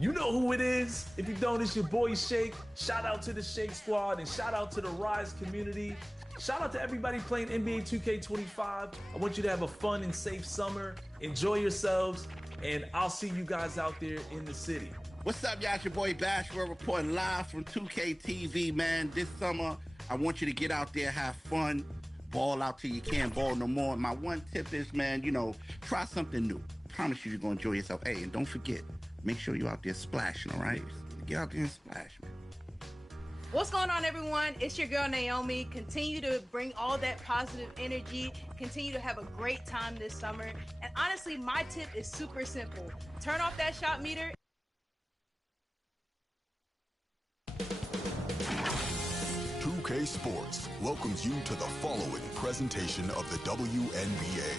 You know who it is. If you don't, it's your boy Shake. Shout out to the Shake Squad and shout out to the Rise community. Shout out to everybody playing NBA 2K25. I want you to have a fun and safe summer. Enjoy yourselves, and I'll see you guys out there in the city. What's up, y'all? It's your boy Bashford reporting live from 2K TV, man. This summer, I want you to get out there, have fun, ball out till you can't ball no more. My one tip is, man, try something new. Promise you're going to enjoy yourself. Hey, and don't forget, make sure you're out there splashing, all right? Get out there and splash, man. What's going on, everyone? It's your girl, Naomi. Continue to bring all that positive energy. Continue to have a great time this summer. And honestly, my tip is super simple. Turn off that shot meter. 2K Sports welcomes you to the following presentation of the WNBA.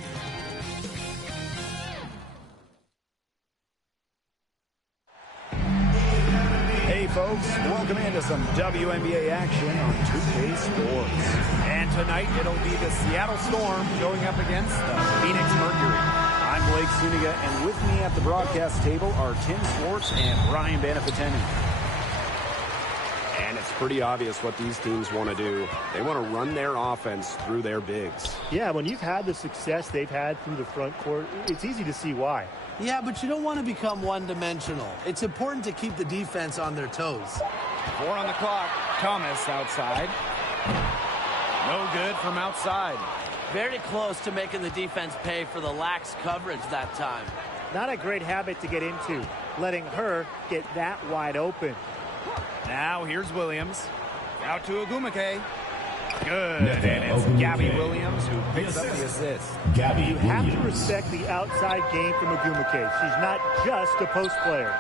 Hey folks, welcome into some WNBA action on 2K Sports. And tonight it'll be the Seattle Storm going up against the Phoenix Mercury. I'm Blake Suniga, and with me at the broadcast table are Tim Swartz and Ryan Banafiteni. And it's pretty obvious what these teams want to do. They want to run their offense through their bigs. Yeah, when you've had the success they've had through the front court, it's easy to see why. Yeah, but you don't want to become one-dimensional. It's important to keep the defense on their toes. 4 on the clock. Thomas outside. No good from outside. Very close to making the defense pay for the lax coverage that time. Not a great habit to get into, letting her get that wide open. Now here's Williams. Out to Ugumake. Good. And it's Gabby Williams who picks up the assist. You have to respect the outside game from Ugumake. She's not just a post player.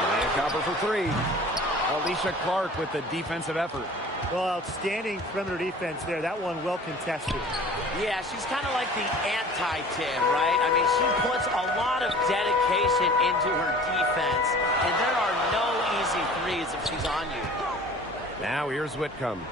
Leah Copper for 3. Alicia Clark with the defensive effort. Well, outstanding perimeter defense there. That one well contested. Yeah, she's kind of like the anti-Tim, right? I mean, she puts a lot of dedication into her defense, and there are no easy threes if she's on you. Now here's Whitcomb.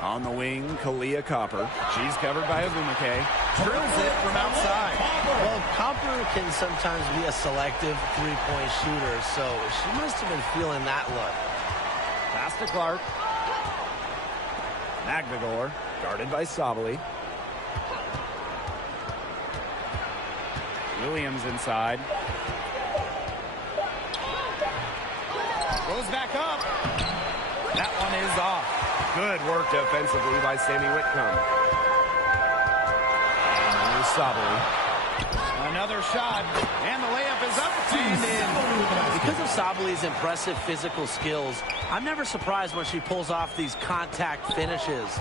On the wing, Kalia Copper. She's covered by Ugumake. Drills it from outside. Well, Copper can sometimes be a selective three-point shooter, so she must have been feeling that look. Pass to Clark. Magdagor, guarded by Sabali. Williams inside. Goes back up. That one is off. Good work defensively by Sammy Whitcomb. And here's Sabali. Another shot, and the layup is up and in. Because of Sabali's impressive physical skills, I'm never surprised when she pulls off these contact finishes.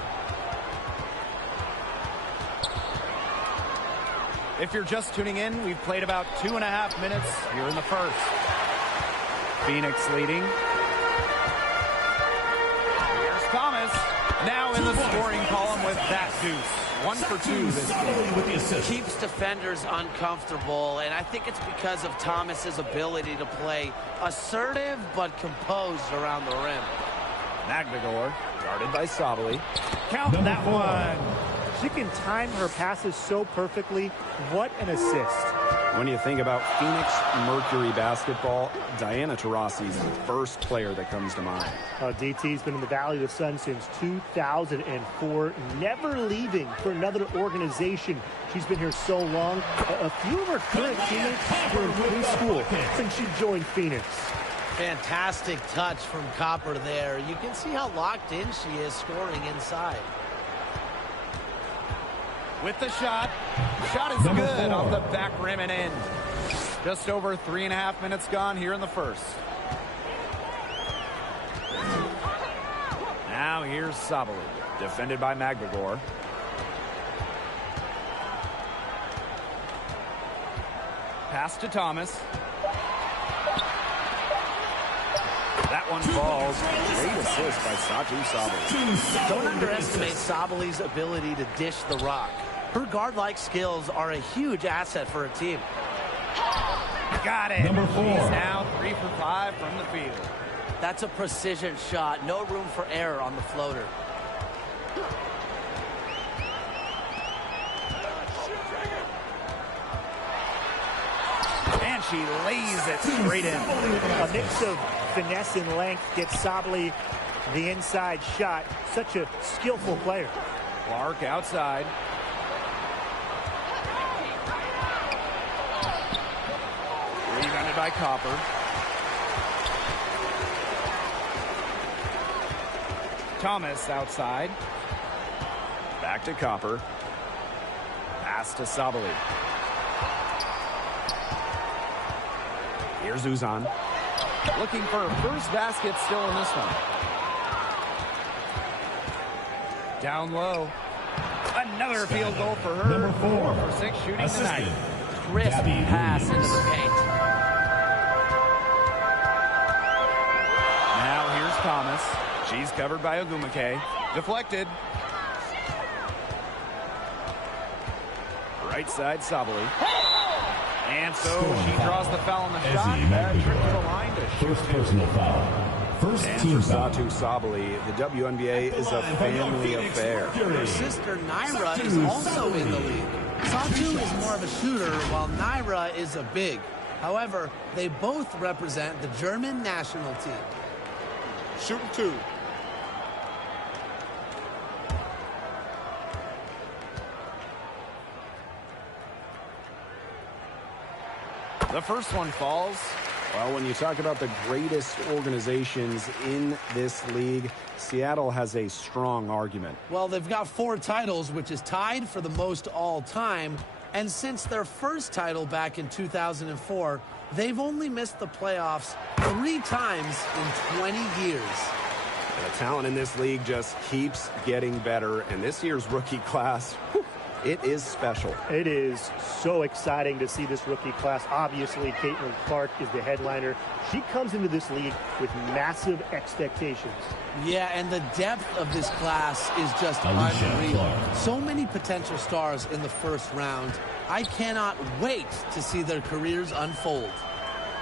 If you're just tuning in, we've played about 2.5 minutes here in the first. Phoenix leading. Here's Thomas. Now in the scoring column with that deuce. 1 for 2 this game. Keeps defenders uncomfortable, and I think it's because of Thomas's ability to play assertive but composed around the rim. Magdagor, guarded by Sabali. Count that one. She can time her passes so perfectly. What an assist. When you think about Phoenix Mercury basketball, Diana Taurasi's the first player that comes to mind. DT's been in the Valley of the Sun since 2004, never leaving for another organization. She's been here so long. A few of her current teammates were in preschool since she joined Phoenix. Fantastic touch from Copper there. You can see how locked in she is scoring inside. With the shot. Shot is good off the back rim and in. Just over 3.5 minutes gone here in the first. Now here's Sabali, defended by Magdagor. Pass to Thomas. That one falls. Great assist by Satu Sabali. Don't underestimate Sabali's ability to dish the rock. Her guard-like skills are a huge asset for a team. Got it. Number 4. He's now 3 for 5 from the field. That's a precision shot. No room for error on the floater. she lays it straight in. A mix of finesse and length gets Sabally the inside shot. Such a skillful player. Clark outside. Rebounded by Copper. Thomas outside. Back to Copper. Pass to Sabally. Here's Uzan. Looking for her first basket still in this one. Down low. Another field goal for her. Number 4 for 6 shooting tonight. Crisp pass into the paint. Now here's Thomas. She's covered by Ogumake. Deflected. Right side, Sabally. And so she draws the foul on the shot. Trip to the line to shoot. First personal foul. First And team for foul. Satu Sabally, the WNBA is a family affair. Her sister Naira is also in the league. Satu is more of a shooter, while Naira is a big. However, they both represent the German national team. Shooting 2. The first one falls. Well, when you talk about the greatest organizations in this league, Seattle has a strong argument. Well, they've got 4 titles, which is tied for the most all time. And since their first title back in 2004, they've only missed the playoffs 3 times in 20 years. The talent in this league just keeps getting better, and this year's rookie class, whew, it is special. It is so exciting to see this rookie class. Obviously, Caitlin Clark is the headliner. She comes into this league with massive expectations. Yeah, and the depth of this class is just unreal. So many potential stars in the first round. I cannot wait to see their careers unfold.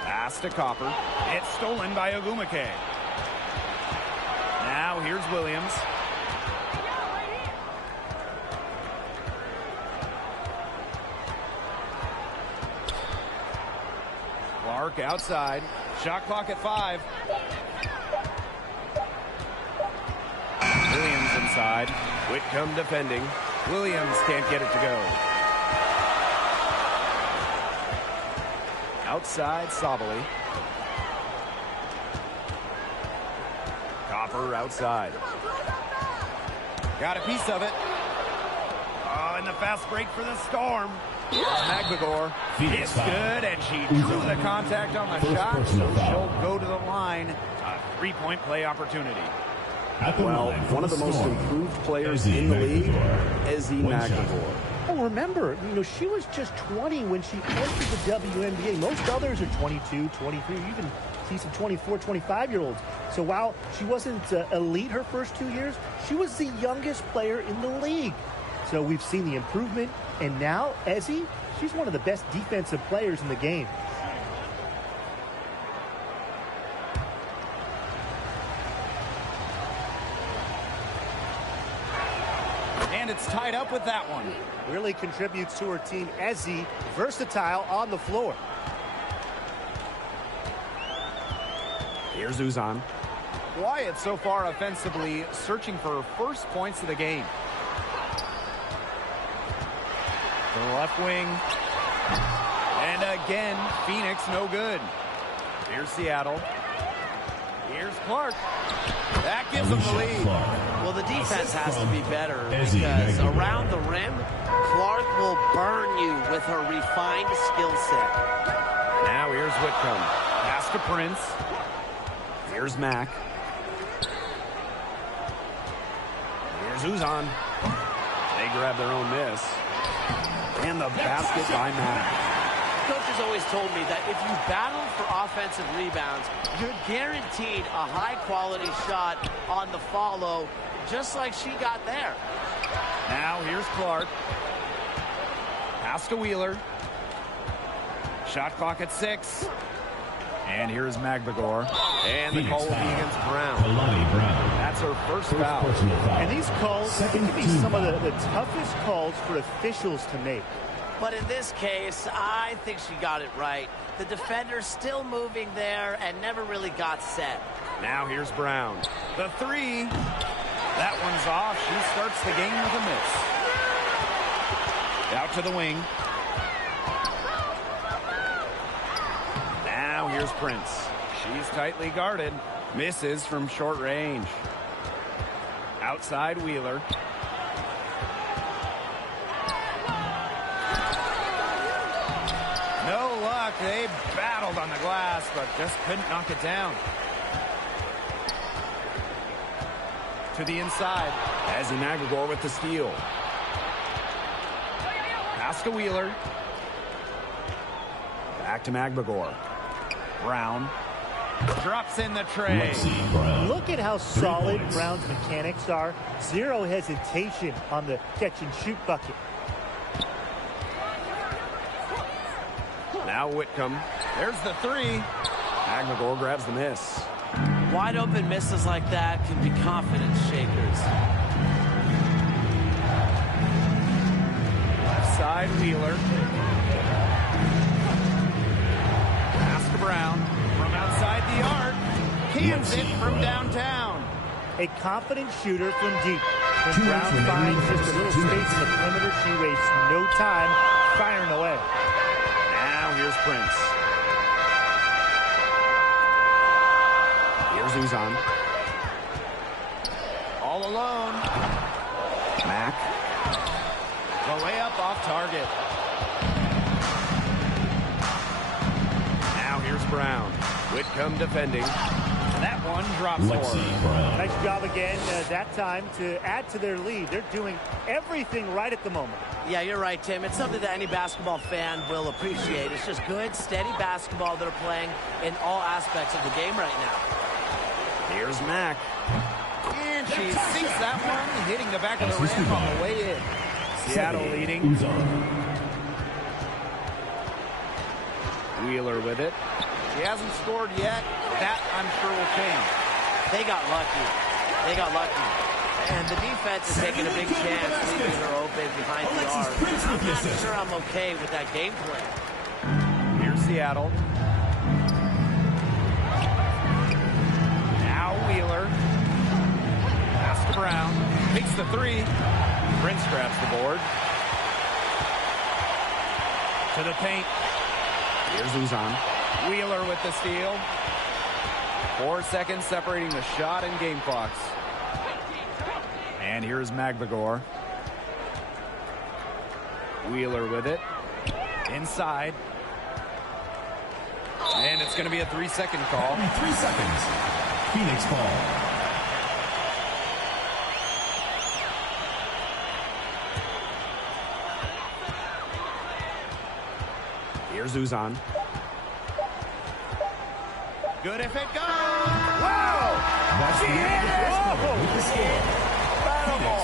Pass to Copper. It's stolen by Ogumake. Now here's Williams. Clark outside. Shot clock at 5. Williams inside. Whitcomb defending. Williams can't get it to go. Outside, Sabally. Copper outside. Got a piece of it. Oh, and the fast break for the Storm. Here's McBagor. It's good, and she drew the contact on the shot, so she'll go to the line. A 3-point play opportunity. Well, one of the most improved players in the league, Wnba. Oh, remember, she was just 20 when she entered the WNBA. Most others are 22, 23, you even see some 24, 25-year-olds. So while she wasn't elite her first 2 years, she was the youngest player in the league. So we've seen the improvement, and now Ezzy, she's one of the best defensive players in the game. And it's tied up with that one. Really contributes to her team. Ezzy, versatile on the floor. Here's Uzan. Wyatt so far offensively searching for her first points of the game. To the left wing. And again, Phoenix no good. Here's Seattle. Here's Clark. That gives them the lead. Well, the defense has to be better because around the rim, Clark will burn you with her refined skill set. Now here's Whitcomb. Pass to Prince. Here's Mack. Here's Uzan. They grab their own miss. And the basket by Mack. Coach has always told me that if you battle for offensive rebounds, you're guaranteed a high-quality shot on the follow, just like she got there. Now here's Clark. Pass to Wheeler. Shot clock at 6. And here's McBagor. And the call will be against Brown. That's her first foul. And these calls, it can be some of the toughest calls for officials to make. But in this case, I think she got it right. The defender's still moving there and never really got set. Now here's Brown. The three. That one's off. She starts the game with a miss. Out to the wing. Now here's Prince. She's tightly guarded. Misses from short range. Outside Wheeler. No luck. They battled on the glass, but just couldn't knock it down. To the inside. Ezzy Magagor with the steal. Pass to Wheeler. Back to Magagor. Brown. Drops in the tray. Look at how solid Brown's mechanics are. Zero hesitation on the catch-and-shoot bucket. Now Whitcomb. There's the three. Magagor grabs the miss. Wide open misses like that can be confidence shakers. Left side Wheeler. Pass to Brown. From outside the arc. Cans it from downtown. A confident shooter from deep. When Brown finds just a little space in the perimeter, she wastes no time firing away. Now here's Prince. Here's Uzan. All alone. Mack. The layup off target. Now here's Brown. Whitcomb defending. That one drops for. Nice job again that time to add to their lead. They're doing everything right at the moment. Yeah, you're right, Tim. It's something that any basketball fan will appreciate. It's just good, steady basketball they're playing in all aspects of the game right now. Here's Mack. And she sinks that one, hitting the back of the rim on the way in. Seattle leading. Wheeler with it. She hasn't scored yet. That, I'm sure, will change. They got lucky. They got lucky. And the defense is taking a big chance, leaving her open behind the arc. I'm not sure I'm okay with that game plan. Here's Seattle. Now Wheeler. Pass to Brown. Takes the three. Prince grabs the board. To the paint. Here's Uzan. Wheeler with the steal. 4 seconds separating the shot and game clocks. And here's Magagor. Wheeler with it. Inside. And it's going to be a 3-second call. 3 seconds. Phoenix ball. Here's Uzan. Good if it goes. Wow! That's the end of the score. With the score. Phoenix,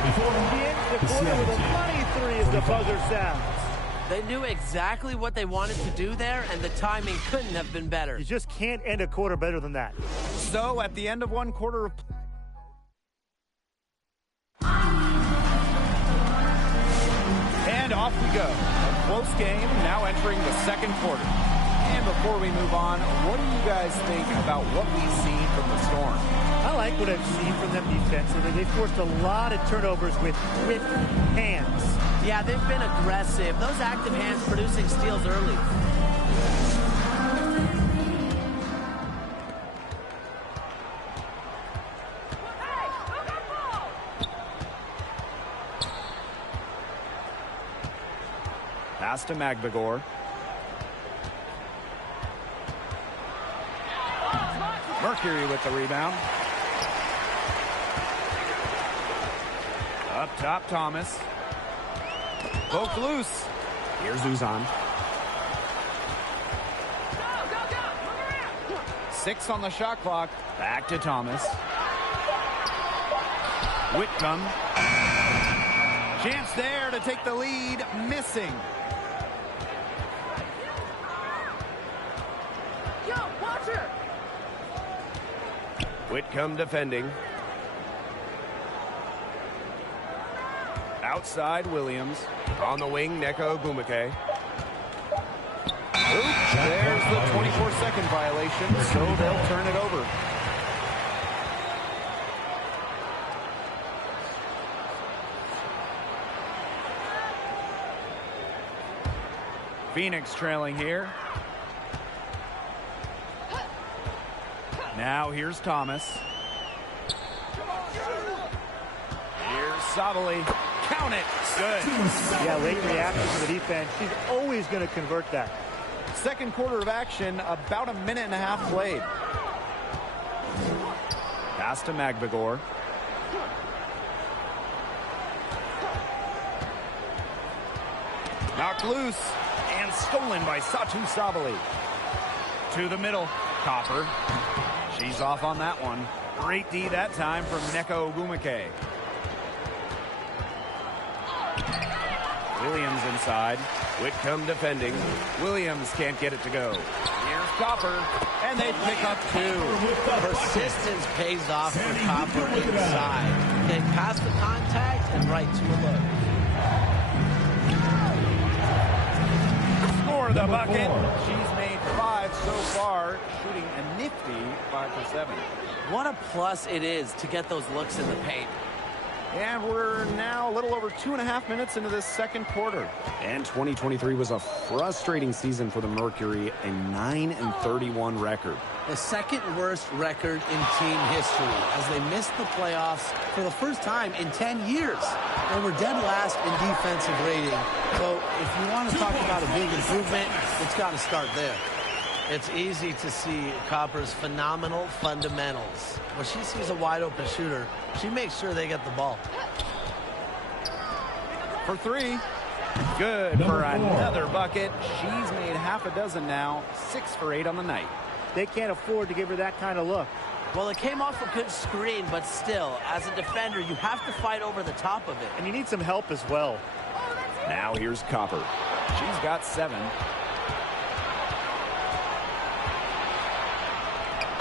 24. He ends the quarter with a money three as the buzzer sounds. They knew exactly what they wanted to do there, and the timing couldn't have been better. You just can't end a quarter better than that. So at the end of one quarter of and off we go. A close game now entering the second quarter. And before we move on, what do you guys think about what we've seen from the Storm? I like what I've seen from them defensively. They forced a lot of turnovers with quick hands. Yeah, they've been aggressive. Those active hands producing steals early. Pass to Magagor. Mercury with the rebound. Up top, Thomas. Poke loose. Here's Uzan. 6 on the shot clock. Back to Thomas. Whitcomb. Chance there to take the lead. Missing. Whitcomb defending. Outside Williams. On the wing, Wnba. There's the 24-second violation, so they'll turn it over. Phoenix trailing here. Now here's Thomas. Here's Sabali. Count it. Good. Yeah, late reaction to the defense. She's always going to convert that. Second quarter of action, about a minute and a half played. Pass to Magbagor. Knocked loose and stolen by Satu Sabali. To the middle. Copper. She's off on that one. Great D that time from Wnba. Williams inside. Whitcomb defending. Williams can't get it to go. Here's Copper, and they pick up two. Persistence pays off for Copper inside. They pass the contact and right to a look. Score the bucket. She's made 5 so far, shooting a nifty 5 for 7. What a plus it is to get those looks in the paint. And we're now a little over 2.5 minutes into this second quarter. And 2023 was a frustrating season for the Mercury, a 9-31 record. The second worst record in team history as they missed the playoffs for the first time in 10 years. They were dead last in defensive rating. So if you want to talk about a big improvement, it's got to start there. It's easy to see Copper's phenomenal fundamentals. When she sees a wide-open shooter, she makes sure they get the ball. For 3. Good for another bucket. She's made half a dozen now. 6 for 8 on the night. They can't afford to give her that kind of look. Well, it came off a good screen, but still, as a defender, you have to fight over the top of it. And you need some help as well. Now here's Copper. She's got 7.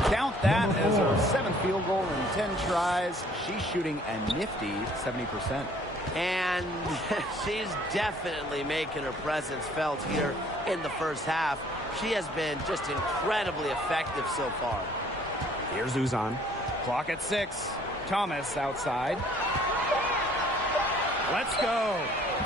Count that as her 7th field goal in 10 tries. She's shooting a nifty 70%. And she's definitely making her presence felt here in the first half. She has been just incredibly effective so far. Here's Uzan. Clock at 6. Thomas outside. Let's go.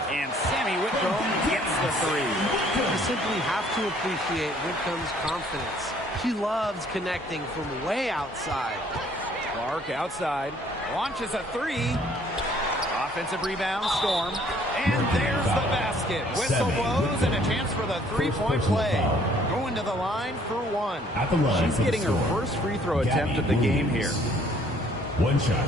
And Sammy Whitcomb gets the 3. You simply have to appreciate Whitcomb's confidence. She loves connecting from way outside. Clark outside. Launches a 3. Offensive rebound, Storm. And there's the basket. Whistle blows and a chance for the 3-point play. Going to the line for 1. She's getting her first free throw attempt of the game here. 1 shot.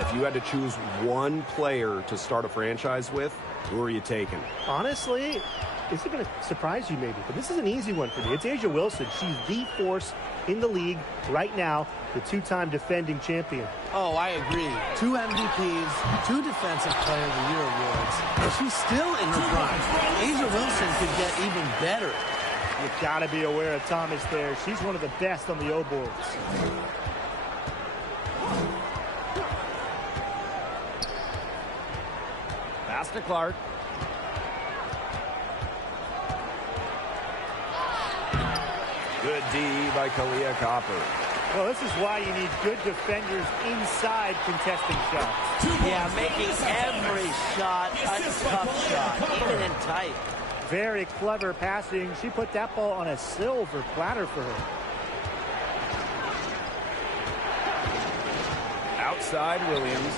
If you had to choose one player to start a franchise with, who are you taking? Honestly, this is going to surprise you maybe, but this is an easy one for me. It's A'ja Wilson. She's the force in the league right now, the 2-time defending champion. Oh, I agree. 2 MVPs, 2 Defensive Player of the Year awards, but she's still in her prime. A'ja Wilson could get even better. You've got to be aware of Thomas there. She's one of the best on the O boards. Pass to Clark. Good D by Kalia Copper. Well, this is why you need good defenders inside contesting shots. Yeah, making every shot a tough shot, even in tight. Very clever passing. She put that ball on a silver platter for her. Outside Williams.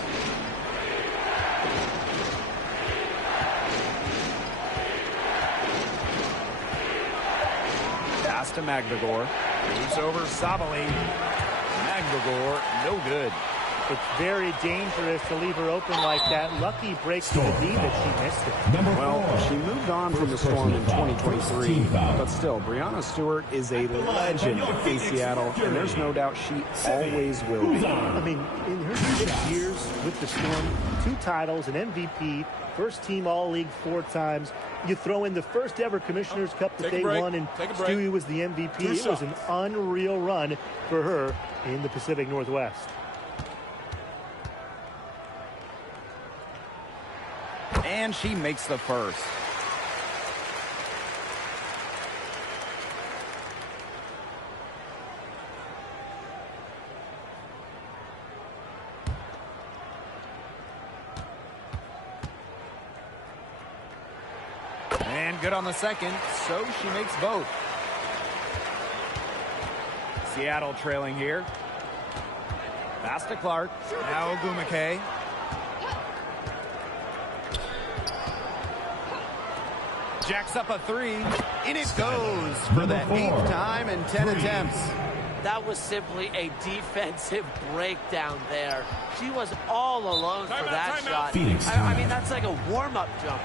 Pass to Magbagor. Moves over Sabali. Magbagor, no good. It's very dangerous to leave her open like that. Lucky break to the D that she missed it. Well, she moved on from the Storm in 2023, but still, Breanna Stewart is a legend in Seattle, and there's no doubt she always will be. I mean, in her 6 years with the Storm, 2 titles, an MVP, first team All-League 4 times. You throw in the first ever Commissioner's Cup that they won, and Stewie was the MVP. It was an unreal run for her in the Pacific Northwest. And she makes the first. And good on the second, so she makes both. Seattle trailing here. Pass to Clark. Now Ogwumike. Jacks up a 3. In it goes for the 8th time in 10 attempts. That was simply a defensive breakdown there. She was all alone for that shot. I mean, that's like a warm-up jumper.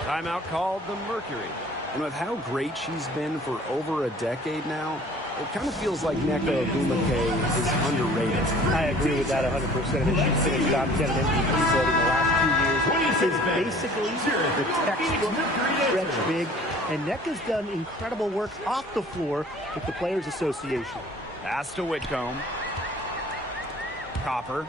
Timeout called the Mercury. And with how great she's been for over a decade now, it kind of feels like Nneka Ogwumike is underrated. I agree with that 100%. And she's finished top 10 MVP voting the last 2 years. Is basically the textbook stretch big. And Nneka's done incredible work off the floor with the Players Association. Pass to Whitcomb. Copper.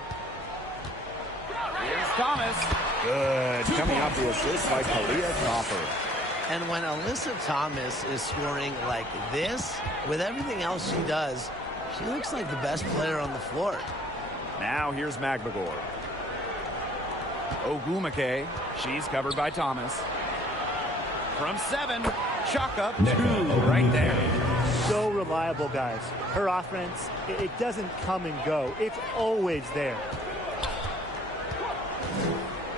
Here's Thomas. Good. Coming off the assist by Kalia Copper. And when Alyssa Thomas is scoring like this, with everything else she does, she looks like the best player on the floor. Now here's Magbagor. Ogwumike. She's covered by Thomas. From 7. Chalk up 2 right there. So reliable, guys. Her offense, it doesn't come and go. It's always there.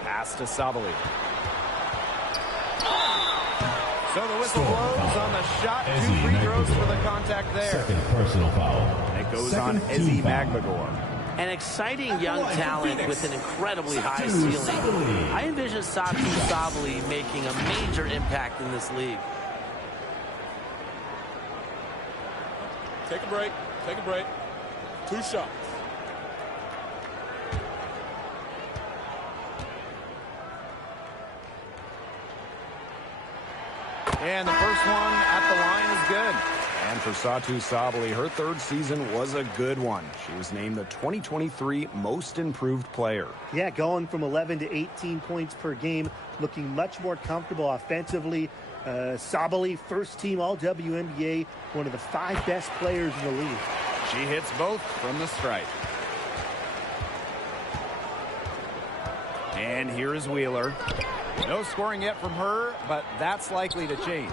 Pass to Sabali. So the whistle blows on the shot. 2 free throws for the contact there. Second personal foul. It goes on Ezi Magbagor. An exciting young talent with an incredibly high ceiling. I envision Satu Sabali making a major impact in this league. Take a break. Take a break. 2 shots. And the first one at the line is good. And for Satu Sabali, her 3rd season was a good one. She was named the 2023 Most Improved Player. Yeah, going from 11 to 18 points per game, looking much more comfortable offensively. Sabali, first team All-WNBA, one of the 5 best players in the league. She hits both from the stripe. And here is Wheeler. No scoring yet from her, but that's likely to change.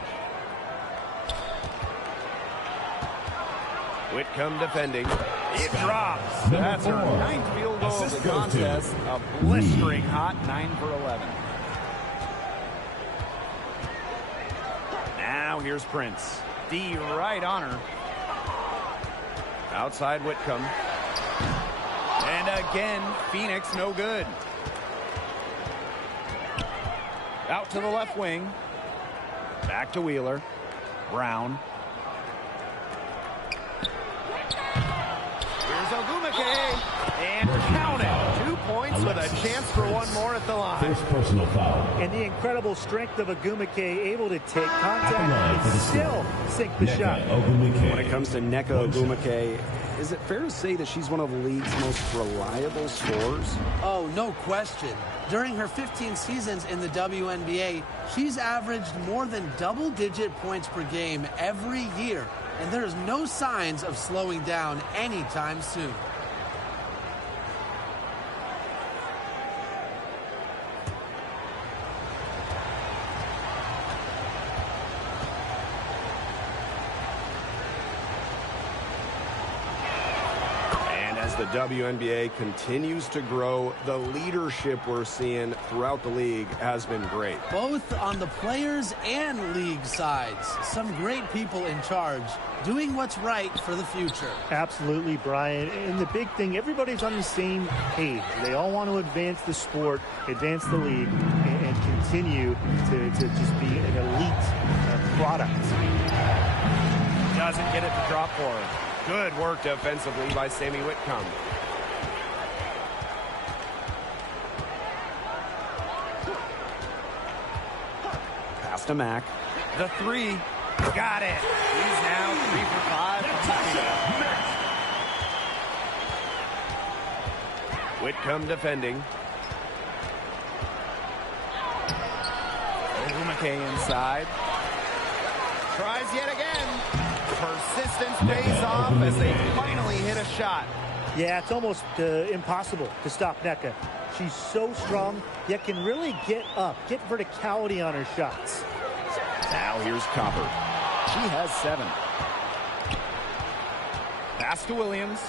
Whitcomb defending. It drops. That's her 9th field goal of the contest. A blistering hot 9 for 11. Now here's Prince. D right on her. Outside Whitcomb. And again, Phoenix no good. Out to the left wing. Back to Wheeler. Brown. Here's Ogwumike. And count it. 2 points with a chance for one more at the line. First personal foul. And the incredible strength of Ogwumike, able to take contact and still sink the shot. When it comes to Nneka Ogwumike, is it fair to say that she's one of the league's most reliable scorers? Oh, no question. During her 15 seasons in the WNBA, she's averaged more than double-digit points per game every year, and there's no signs of slowing down anytime soon. the WNBA continues to grow, the leadership we're seeing throughout the league has been great. Both on the players and league sides. Some great people in charge, doing what's right for the future. Absolutely, Brian. And the big thing, everybody's on the same page. They all want to advance the sport, advance the league, and continue to just be an elite product. Doesn't get it to drop for her. Good work defensively by Sammy Whitcomb. Pass to Mack. The three. Got it. He's now 3 for 5. Whitcomb defending. Wnba inside. Tries yet again. Persistence pays off as they finally hit a shot. Yeah, it's almost impossible to stop Nneka. She's so strong, yet can really get up, get verticality on her shots. Now here's Copper. She has 7. Pass to Williams.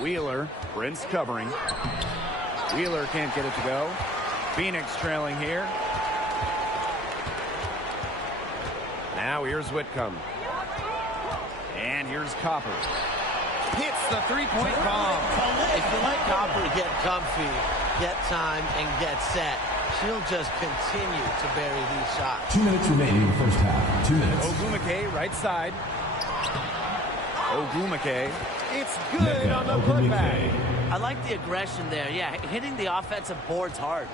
Wheeler, Prince covering. Wheeler can't get it to go. Phoenix trailing here. Now here's Whitcomb. And here's Copper. Hits the three-point bomb. If you let Copper get comfy, get time, and get set, she'll just continue to bury these shots. 2 minutes remaining in the first half. 2 minutes. Wnba right side. Wnba. It's good on the putback. I like the aggression there. Yeah, hitting the offensive boards hard.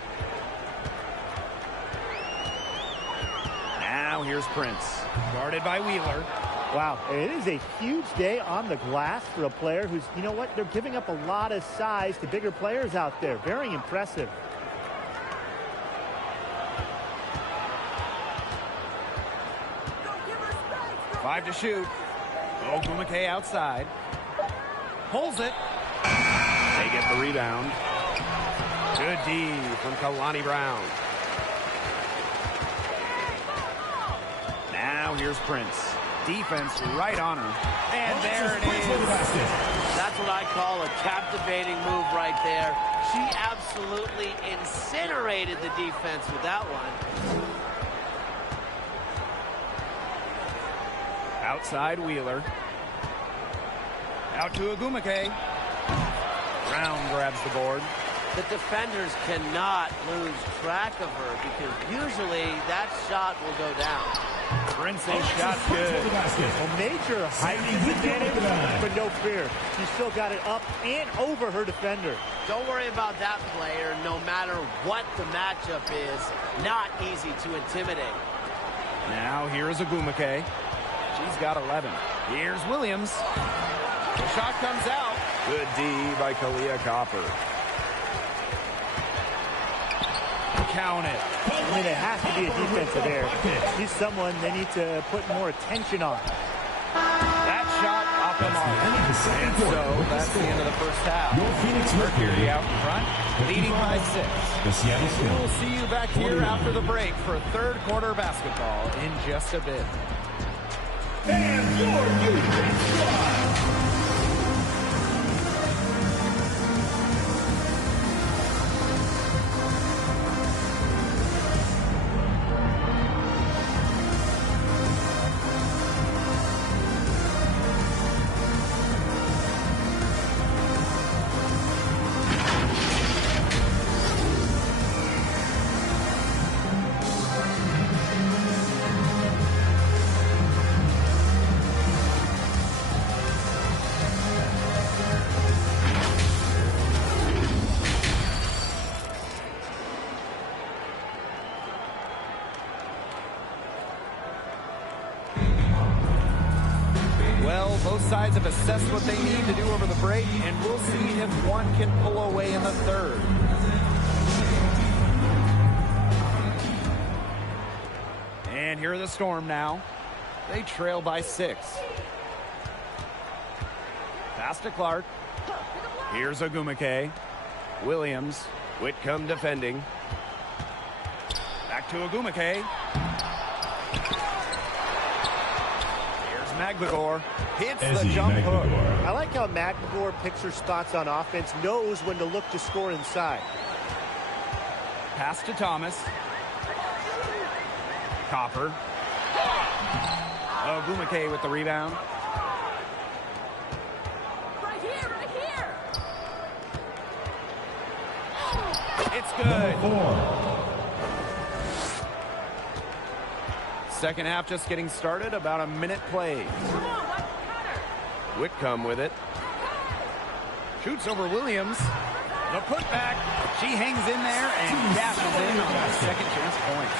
Now here's Prince. Guarded by Wheeler. Wow, it is a huge day on the glass for a player who's, you know what, they're giving up a lot of size to bigger players out there. Very impressive. Five to shoot. Wnba outside. Pulls it. They get the rebound. Good D from Kalani Brown. Now here's Prince. Defense right on her. And there it is. That's what I call a captivating move right there. She absolutely incinerated the defense with that one. Outside Wheeler. Out to Wnba. Brown grabs the board. The defenders cannot lose track of her because usually that shot will go down. Prince's shot's good. A major height advantage, but no fear. She's still got it up and over her defender. Don't worry about that player, no matter what the matchup is. Not easy to intimidate. Now here's Wnba. She's got 11. Here's Williams. The shot comes out. Good D by Kalia Copper. Count it. I mean, it has to be a defensive error. She's someone they need to put more attention on. That shot off the mark. And so that's the end of the first half. Mercury out in front, leading by 6. We'll see you back here after the break for third quarter basketball in just a bit. And your new squad. Both sides have assessed what they need to do over the break, and we'll see if one can pull away in the third. And here are the Storm now. They trail by 6. Pass to Clark. Here's Wnba. Williams. Whitcomb defending. Back to Wnba. Here's Magbagor hits the jump hook. I like how Magbagor picks her spots on offense, knows when to look to score inside. Pass to Thomas. Copper. Wnba with the rebound. Right here. It's good. Second half just getting started. About a minute played. Come on, let's cut her. Whitcomb with it. Shoots over Williams. The putback. She hangs in there and cashes in on the second chance points.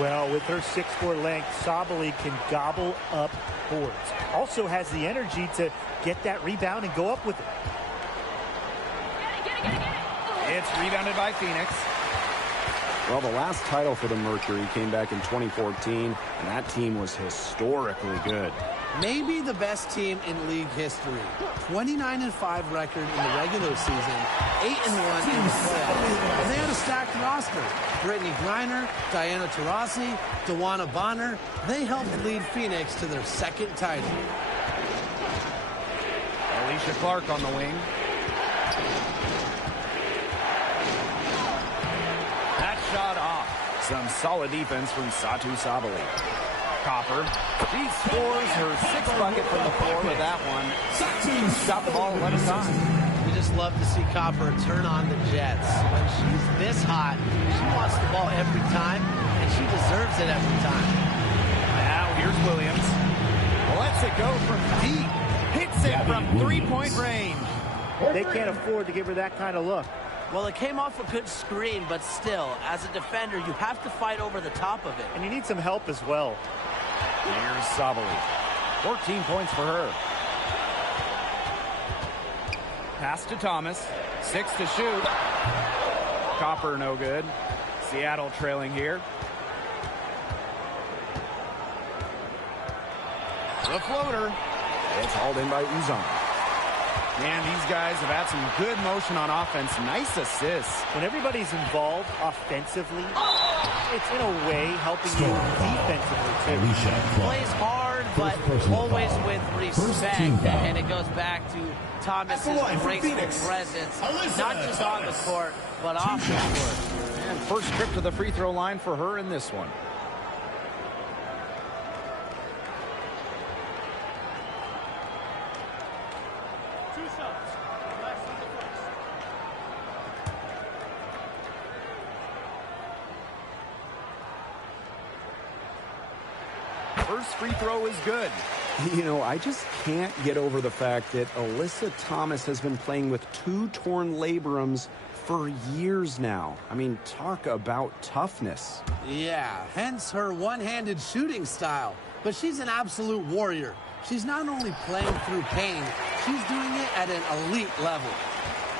Well, with her 6'4" length, Sabali can gobble up boards. Also has the energy to get that rebound and go up with it. Get it. It's rebounded by Phoenix. Well, the last title for the Mercury came back in 2014, and that team was historically good. Maybe the best team in league history. 29-5 record in the regular season, 8-1 in the playoffs. And they had a stacked roster. Brittany Griner, Diana Taurasi, Wnba Bonner. They helped lead Phoenix to their second title. Alicia Clark on the wing. That shot off. Some solid defense from Satu Sabali. Copper. She scores her sixth bucket from the floor with that one. Shot the ball 11 times. We just love to see Copper turn on the Jets. When she's this hot, she wants the ball every time, and she deserves it every time. Now here's Williams. Lets it go from deep. Hits it from three-point range. They can't afford to give her that kind of look. Well, it came off a good screen, but still, as a defender, you have to fight over the top of it. And you need some help as well. Here's Sabali. 14 points for her. Pass to Thomas. 6 to shoot. Copper no good. Seattle trailing here. The floater. It's hauled in by Uzan. Man, these guys have had some good motion on offense. Nice assists. When everybody's involved offensively, it's in a way helping you defensively too. Plays hard, but always with respect. And it goes back to Thomas's graceful presence, not just on the court, but off the court. And first trip to the free throw line for her in this one. First free throw is good. You know, I just can't get over the fact that Alyssa Thomas has been playing with 2 torn labrums for years now. I mean, talk about toughness. Yeah, hence her one-handed shooting style. But she's an absolute warrior. She's not only playing through pain, she's doing it at an elite level.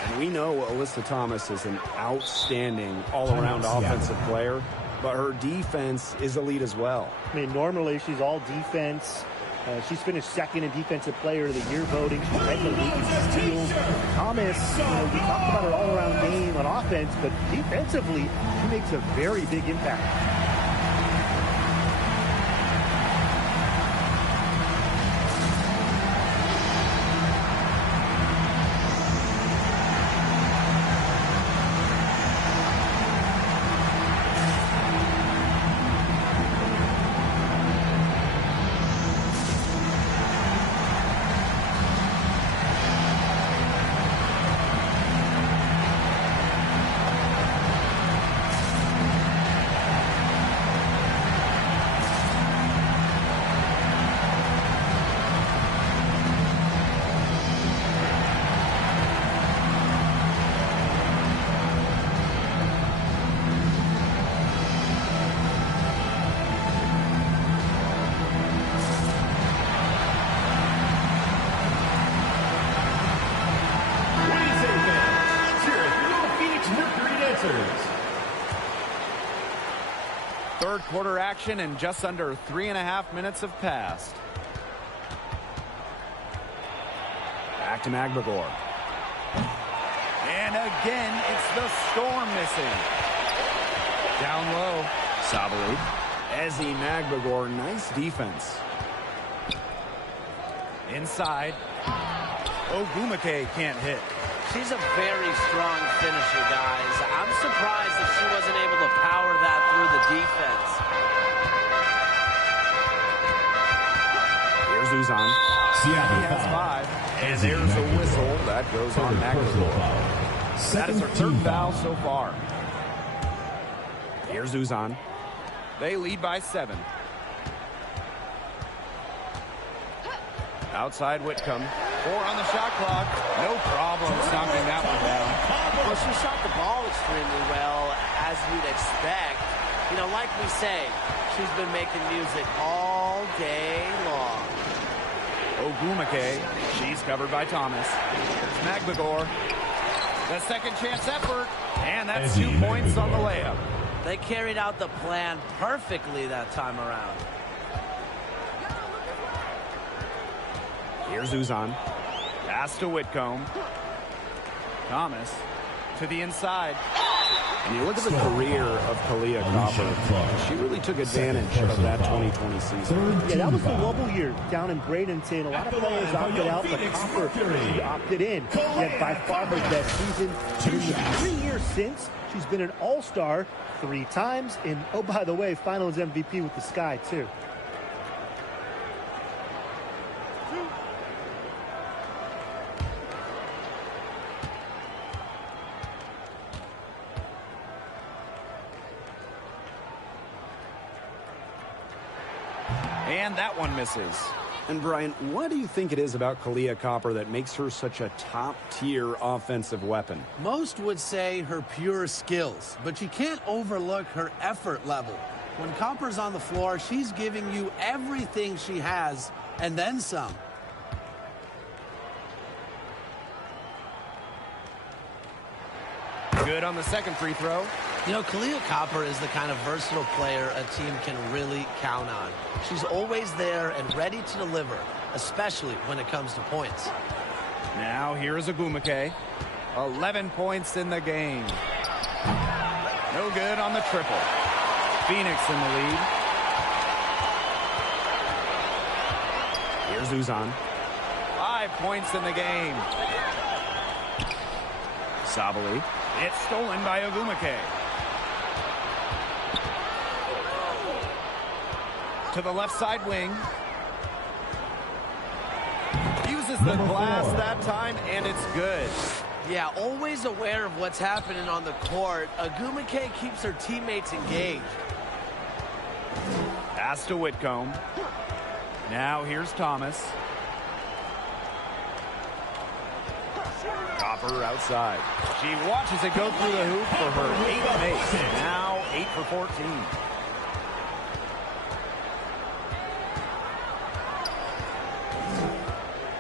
And we know Alyssa Thomas is an outstanding all-around offensive player, but her defense is elite as well. I mean, normally she's all defense. She's finished second in Defensive Player of the Year voting. She's led the league in steals. Thomas, you talked about her all-around game on offense, but defensively, she makes a very big impact. Third quarter action and just under 3.5 minutes have passed. Back to Magbagor. And again, it's the Storm missing. Down low. Sabali. Ezzy Magbagor, nice defense. Inside. Wnba can't hit. She's a very strong finisher, guys. I'm surprised that she wasn't able to power that through the defense. Here's Uzan. He has 5. And there's a whistle. That goes on McLaughlin. That is her third foul so far. Here's Uzan. They lead by 7. Outside Whitcomb. 4 on the shot clock. No problem knocking that one down. Well, she shot the ball extremely well, as you'd expect. You know, like we say, she's been making music all day long. Wnba, she's covered by Thomas. Here's McLaughlin. The second chance effort, and that's 2 points on the layup. They carried out the plan perfectly that time around. Here's Uzan. Pass to Whitcomb. Thomas to the inside. And you look at the career of Kahleah Copper. She really took advantage of that 2020 season. Yeah, that was the Wnba year down in Bradenton. A lot of players opted out, but Copper, she opted in. She had by far her best season. And in the 3 years since, she's been an all-star 3 times. And, oh, by the way, Finals MVP with the Sky, too. And that one misses. And Brian, what do you think it is about Kahleah Copper that makes her such a top-tier offensive weapon? Most would say her pure skills, but you can't overlook her effort level. When Copper's on the floor, she's giving you everything she has, and then some. Good on the second free throw. You know, Kahleah Copper is the kind of versatile player a team can really count on. She's always there and ready to deliver, especially when it comes to points. Now here's Wnba. 11 points in the game. No good on the triple. Phoenix in the lead. Here's Uzan. 5 points in the game. Sabali. It's stolen by Wnba. To the left side wing. Uses the glass that time, and it's good. Yeah, always aware of what's happening on the court. Wnba keeps her teammates engaged. Pass to Whitcomb. Now here's Thomas. Copper outside. She watches it go through the hoop for her 8th make. Now 8 for 14.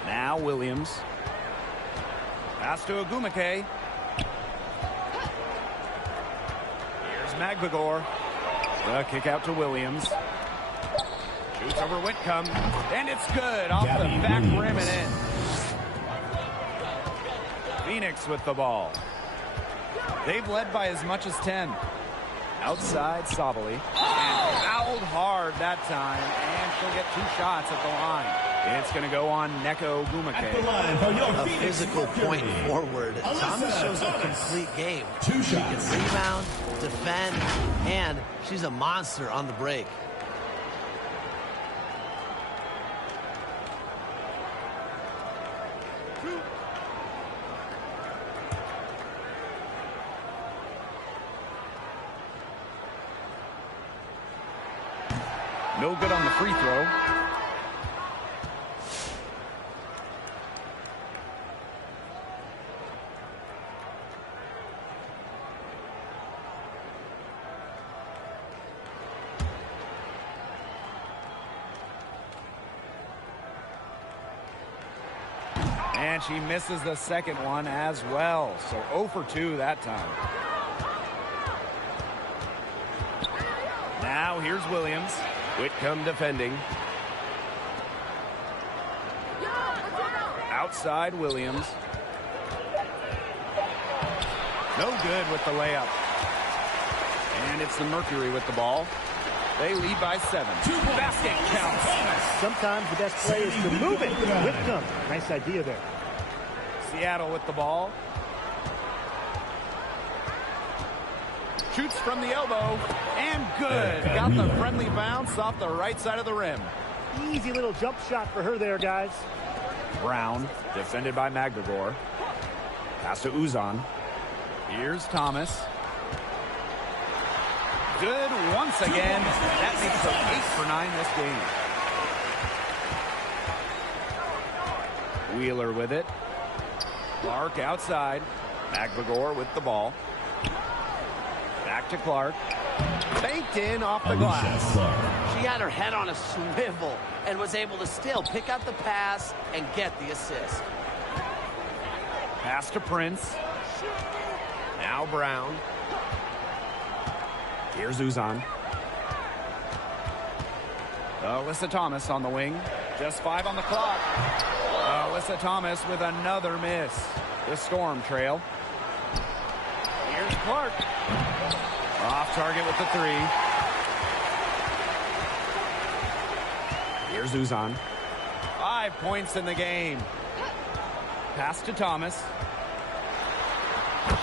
Now Williams. Pass to Wnba. Here's McLaughlin. The kick out to Williams. Shoots over Whitcomb. And it's good. Off the back rim and in. Phoenix with the ball. They've led by as much as 10. Outside Sabali. And fouled hard that time. And she'll get 2 shots at the line. It's going to go on Neko Wnba. A physical point forward. Thomas shows a complete game. She can rebound, defend, and she's a monster on the break. No good on the free throw. And she misses the second one as well. So 0 for 2 that time. Now here's Williams. Whitcomb defending. Outside Williams. No good with the layup. And it's the Mercury with the ball. They lead by 7. Basket counts. Sometimes the best play is to move it. Whitcomb. Nice idea there. Seattle with the ball. Shoots from the elbow. And good. Got the friendly bounce off the right side of the rim. Easy little jump shot for her there, guys. Brown, defended by Magdagor. Pass to Uzan. Here's Thomas. Good once again. That makes them 8 for 9 this game. Wheeler with it. Clark outside. Magdagor with the ball. Back to Clark. Banked in off the glass. She had her head on a swivel and was able to still pick up the pass and get the assist. Pass to Prince. Now Brown. Here's Uzan. Alyssa Thomas on the wing. Just 5 on the clock. Alyssa Thomas with another miss. The Storm trail. Here's Clark. Off target with the 3. Here's Uzan. 5 points in the game. Pass to Thomas.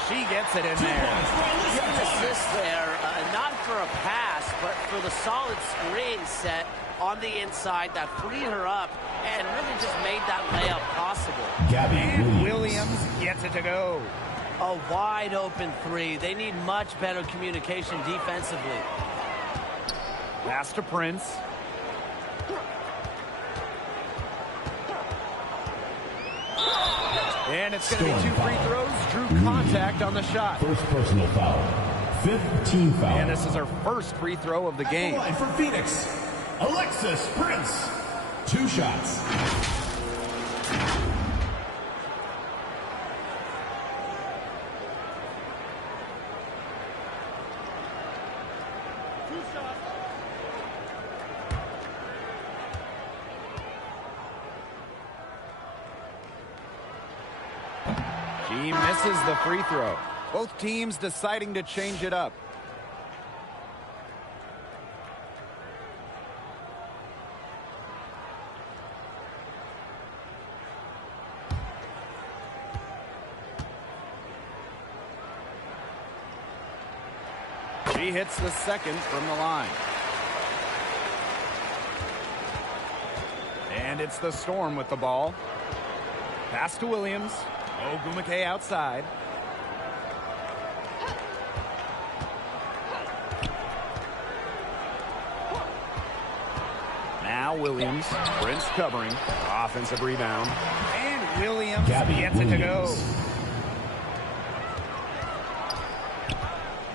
She gets it in there. Good assist there, not for a pass, but for the solid screen set on the inside that freed her up and really just made that layup possible. And Williams gets it to go. A wide open 3. They need much better communication defensively. Pass to Prince. And it's going to be 2 free throws. Drew contact on the shot. First personal foul. 5th team foul. And this is her first free throw of the game. Line for Phoenix, Alexis Prince. 2 shots. She misses the free throw. Both teams deciding to change it up. She hits the second from the line. And it's the Storm with the ball. Pass to Williams. Ogumake outside. Now Williams. Prince covering. Offensive rebound. And Williams gets it to go.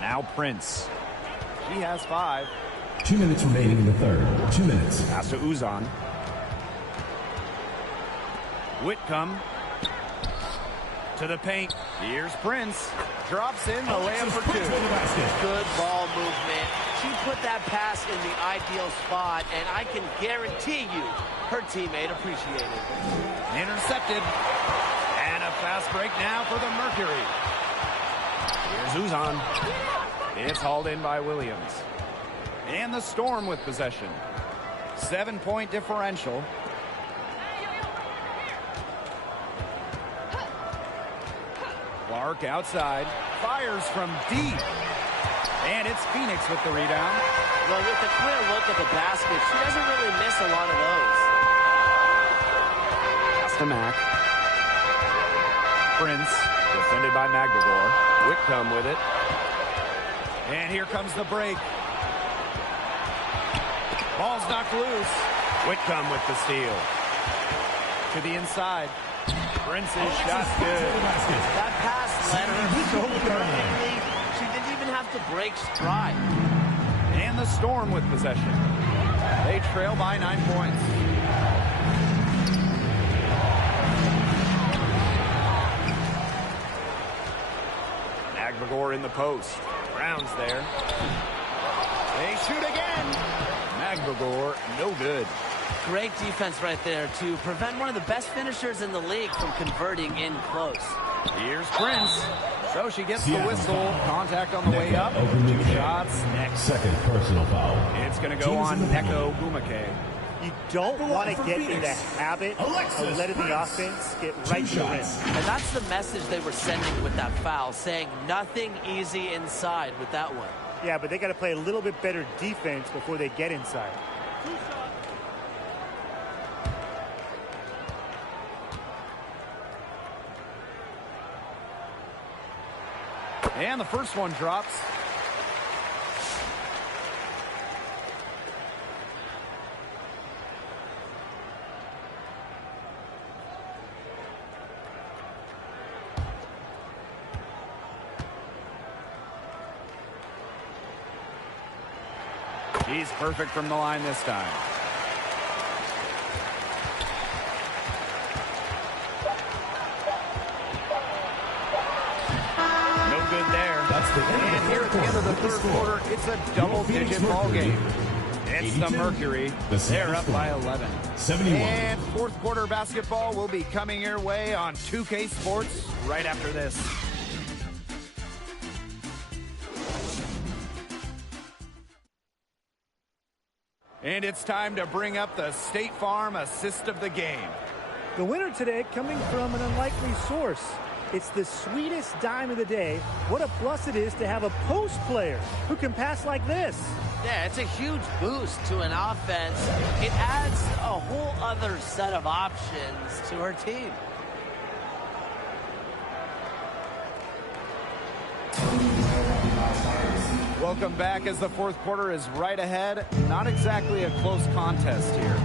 Now Prince. She has 5. 2 minutes remaining in the third. 2 minutes. Pass to Uzan. Whitcomb. To the paint. Here's Prince. Drops in the layup for 2. Good ball movement. She put that pass in the ideal spot, and I can guarantee you her teammate appreciated it. Intercepted. And a fast break now for the Mercury. Here's Uzan. It's hauled in by Williams. And the Storm with possession. 7-point differential. Clark outside, fires from deep. And it's Phoenix with the rebound. Well, with a clear look at the basket, she doesn't really miss a lot of those. Pass to Mack. Prince, defended by Magdagor. Whitcomb with it. And here comes the break. Ball's knocked loose. Whitcomb with the steal. To the inside. Prince's shot good. That pass led her so perfectly. She didn't even have to break stride. And the Storm with possession. They trail by 9 points. Magdagor in the post. Brown's there. They shoot again. Magdagor, no good. Great defense right there to prevent one of the best finishers in the league from converting in close. Here's Prince. So she gets the whistle. Contact on the way up. 2 shots next. Second personal foul. It's going to go on Wnba. You don't want to get in the habit of letting the offense get right to the rim. And that's the message they were sending with that foul, saying nothing easy inside with that one. Yeah, but they got to play a little bit better defense before they get inside. And the first one drops. He's perfect from the line this time. No good there. That's the end And here at the end of the third quarter, it's a double-digit ball game. It's the Mercury. They're up by 11. 71. And fourth quarter basketball will be coming your way on 2K Sports right after this. And it's time to bring up the State Farm assist of the game. The winner today coming from an unlikely source. It's the sweetest dime of the day. What a plus it is to have a post player who can pass like this. Yeah, it's a huge boost to an offense. It adds a whole other set of options to her team. Welcome back as the fourth quarter is right ahead. Not exactly a close contest here.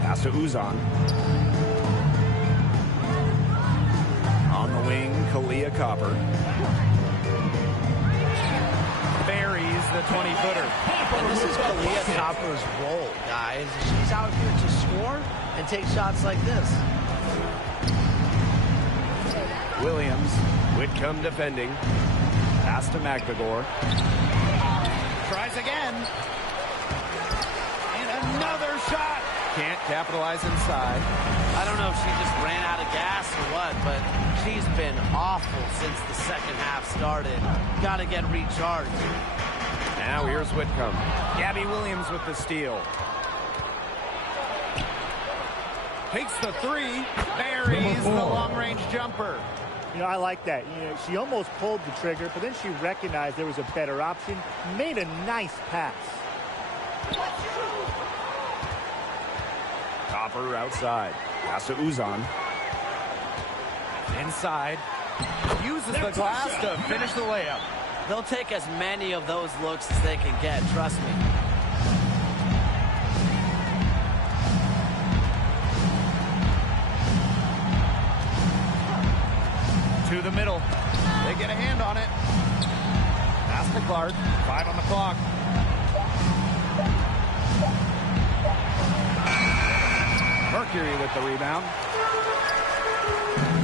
Pass to Uzan. On the wing, Kalia Copper. Buries the 20-footer. And this is Kalia Copper's role, guys. She's out here to score and take shots like this. Williams, Whitcomb defending. Pass to McVigor. Tries again. And another shot. Can't capitalize inside. I don't know if she just ran out of gas or what, but she's been awful since the second half started. Got to get recharged. Now here's Whitcomb. Gabby Williams with the steal. Takes the three. Buries the long-range jumper. You know, I like that. You know, she almost pulled the trigger, but then she recognized there was a better option. Made a nice pass. Copper outside. Pass to Uzan. Inside. Uses the glass to finish the layup. They'll take as many of those looks as they can get, trust me. To the middle. They get a hand on it. Pass to Clark. 5 on the clock. Mercury with the rebound.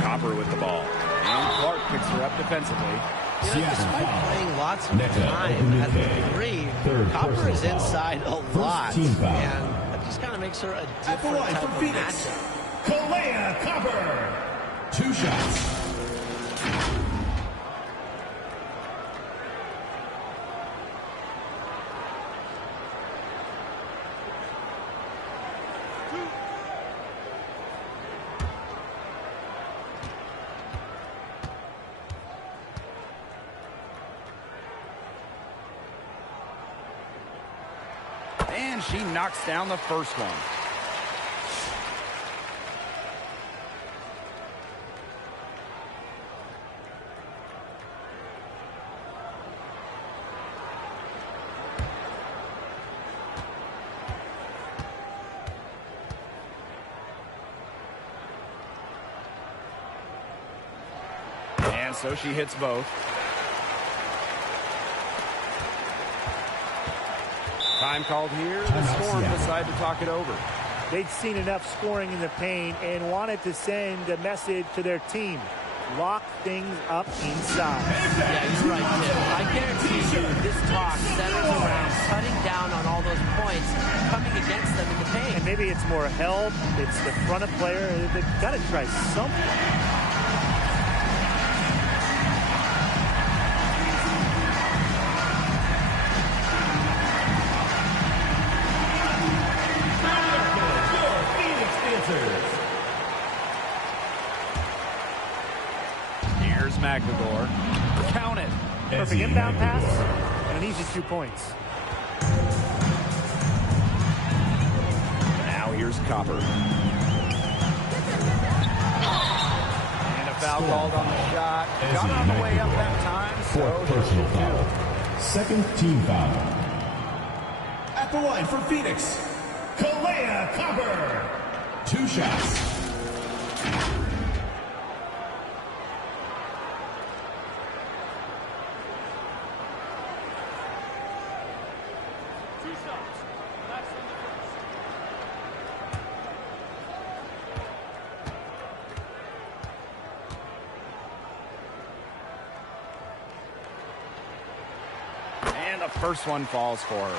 Copper with the ball. And Clark picks her up defensively. You know, despite playing lots of time at the three, Copper is inside a lot. And that just kind of makes her a different type of matchup. Kalea Copper. 2 shots. And she knocks down the first one. And so she hits both. Time called here. The Storm decide to talk it over. They'd seen enough scoring in the paint and wanted to send a message to their team. Lock things up inside. Yeah, you're right, Tim. I guarantee you this talk centers around cutting down on all those points coming against them in the paint. And maybe it's more help. It's the front of player. They've got to try something. McAdor. Count it. Perfect inbound pass and an easy 2 points. Now here's Copper. And a foul called on the shot. Got on the way up that time, so personal foul. Second team foul. At the line for Phoenix, Kalea Copper. 2 shots. And the first one falls for her.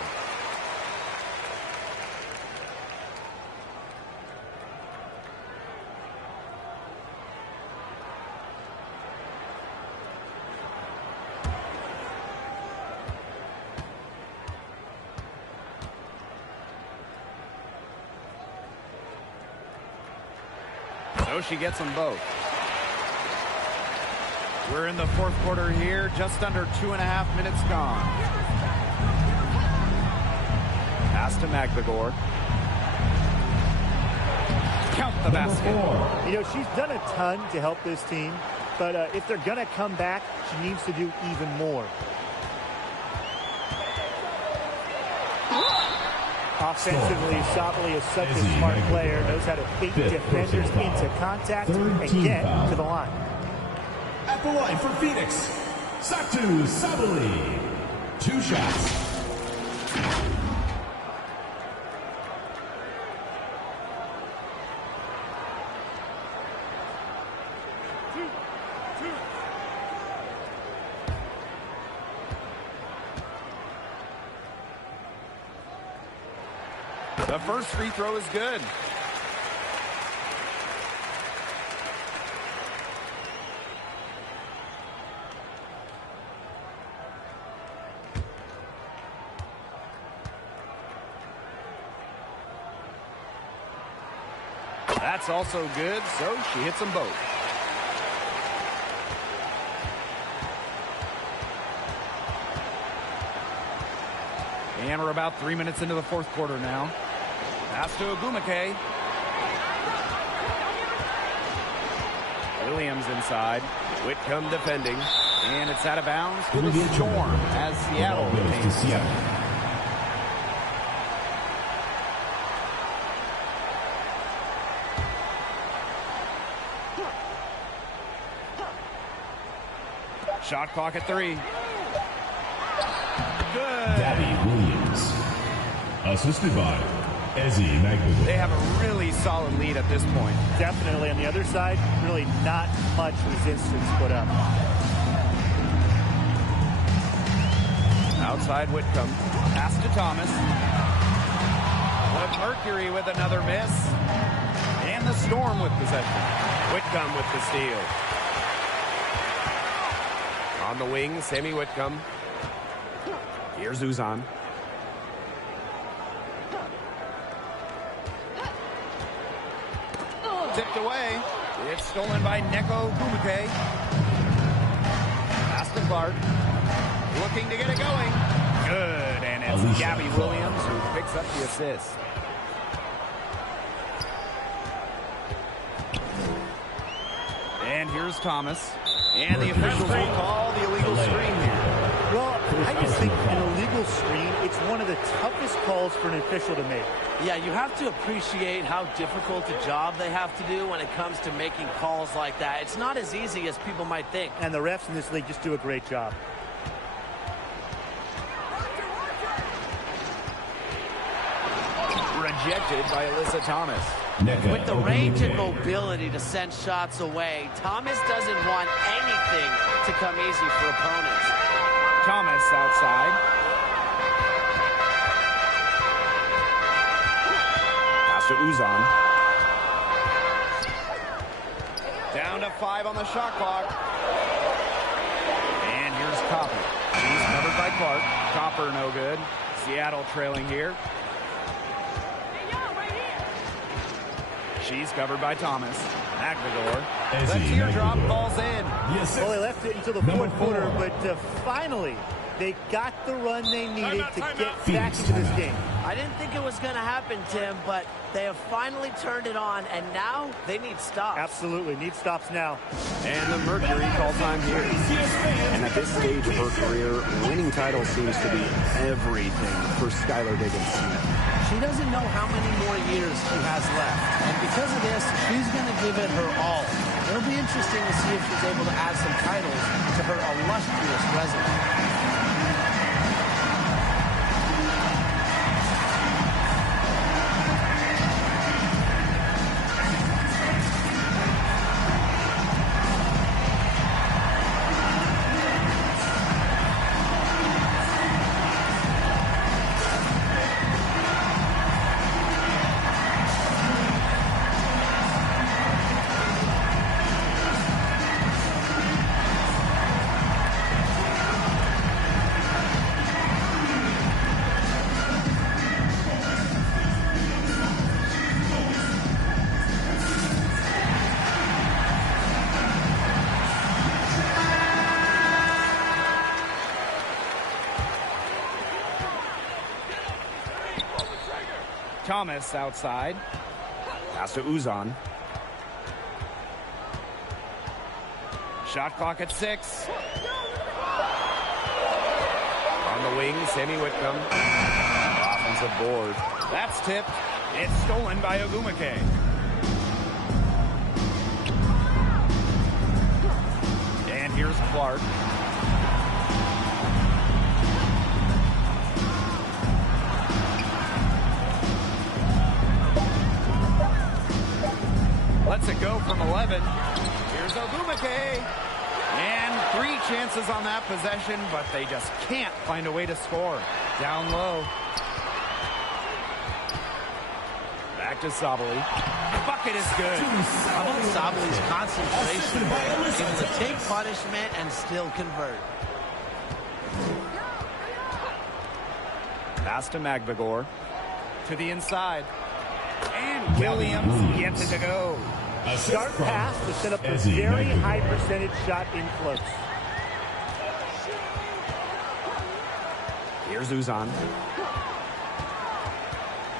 So she gets them both. We're in the fourth quarter here, just under 2.5 minutes gone. Pass to McAdor. Count the basket. You know, she's done a ton to help this team, but if they're going to come back, she needs to do even more. Offensively, Sabali is such a smart player, knows how to bait defenders into contact and get to the line. At the line for Phoenix, Satu Sabali. 2 shots. The first free throw is good. That's also good, so she hits them both. And we're about 3 minutes into the fourth quarter now. Pass to Wnba. Williams inside. Whitcomb defending. And it's out of bounds to the Storm as Seattle retains. Shot clock at 3. Good. Gabby Williams. Assisted by Ezzy McAdor. They have a really solid lead at this point. Definitely on the other side, really not much resistance put up. Outside Whitcomb. Pass to Thomas. But Mercury with another miss. And the Storm with possession. Whitcomb with the steal. On the wing, Sammy Whitcomb. Here's Uzan. Tipped away. It's stolen by Neko Wnba. Pass to Clark. Looking to get it going. Good. And it's Gabby Williams who picks up the assist. And here's Thomas. And the officials will call the illegal screen here. Well, I just think an illegal screen, it's one of the toughest calls for an official to make. Yeah, you have to appreciate how difficult a job they have to do when it comes to making calls like that. It's not as easy as people might think. And the refs in this league just do a great job. Rejected by Alyssa Thomas. With the range and mobility to send shots away, Thomas doesn't want anything to come easy for opponents. Thomas outside. Pass to Uzan. Down to 5 on the shot clock. And here's Copper. He's covered by Clark. Copper no good. Seattle trailing here. She's covered by Thomas. Magvidor. The teardrop falls in. Well, they left it until the fourth quarter, but finally, they got the run they needed to get back into this game. I didn't think it was going to happen, Tim, but they have finally turned it on, and now they need stops. Absolutely, need stops now. And the Mercury call time here. And at this stage of her career, winning titles seems to be everything for Skylar Diggins-Smith. She doesn't know how many more years she has left. And because of this, she's going to give it her all. It'll be interesting to see if she's able to add some titles to her illustrious resume. Thomas outside. Pass to Uzan. Shot clock at 6. On the wing, Sammy Whitcomb. Offensive board. That's tipped. It's stolen by Wnba. And here's Clark. Lets it go from 11. Here's Wnba. And 3 chances on that possession, but they just can't find a way to score. Down low. Back to Sabali. Bucket is good. I love Sabali's concentration, able to take punishment and still convert. Pass to Magvidor. To the inside. And Williams gets it to go. Sharp pass to set up a very high percentage shot in close. Here's Uzan.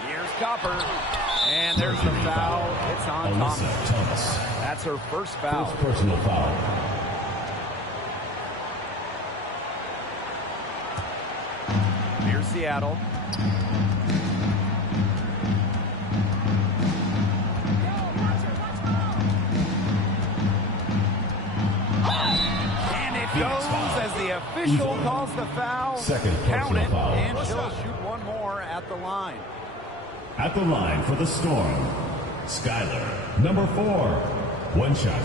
Here's Copper. And there's the foul. It's on Thomas. That's her first foul. First personal foul. Here's Seattle. And it goes as the official calls the foul. Second Count it, foul. and she'll shoot one more at the line. At the line for the Storm, Skylar, number 4. One shot.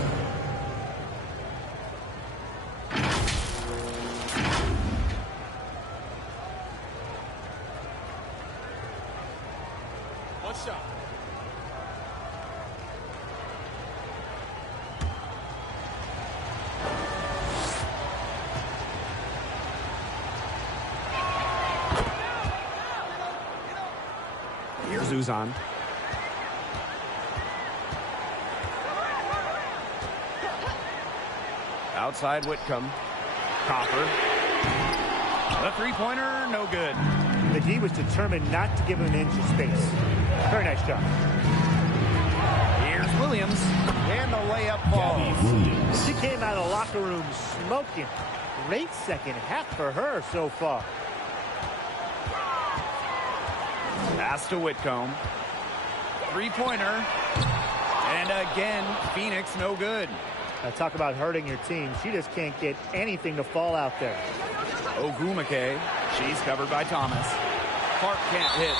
One shot. Here's Uzan. Outside Whitcomb. Copper. The three-pointer, no good. McGee was determined not to give him an inch of space. Very nice job. Here's Williams. And the layup falls. She came out of the locker room smoking. Great second half for her so far. Pass to Whitcomb. Three-pointer. And again, Phoenix no good. Now talk about hurting your team. She just can't get anything to fall out there. Wnba. She's covered by Thomas. Clark can't hit.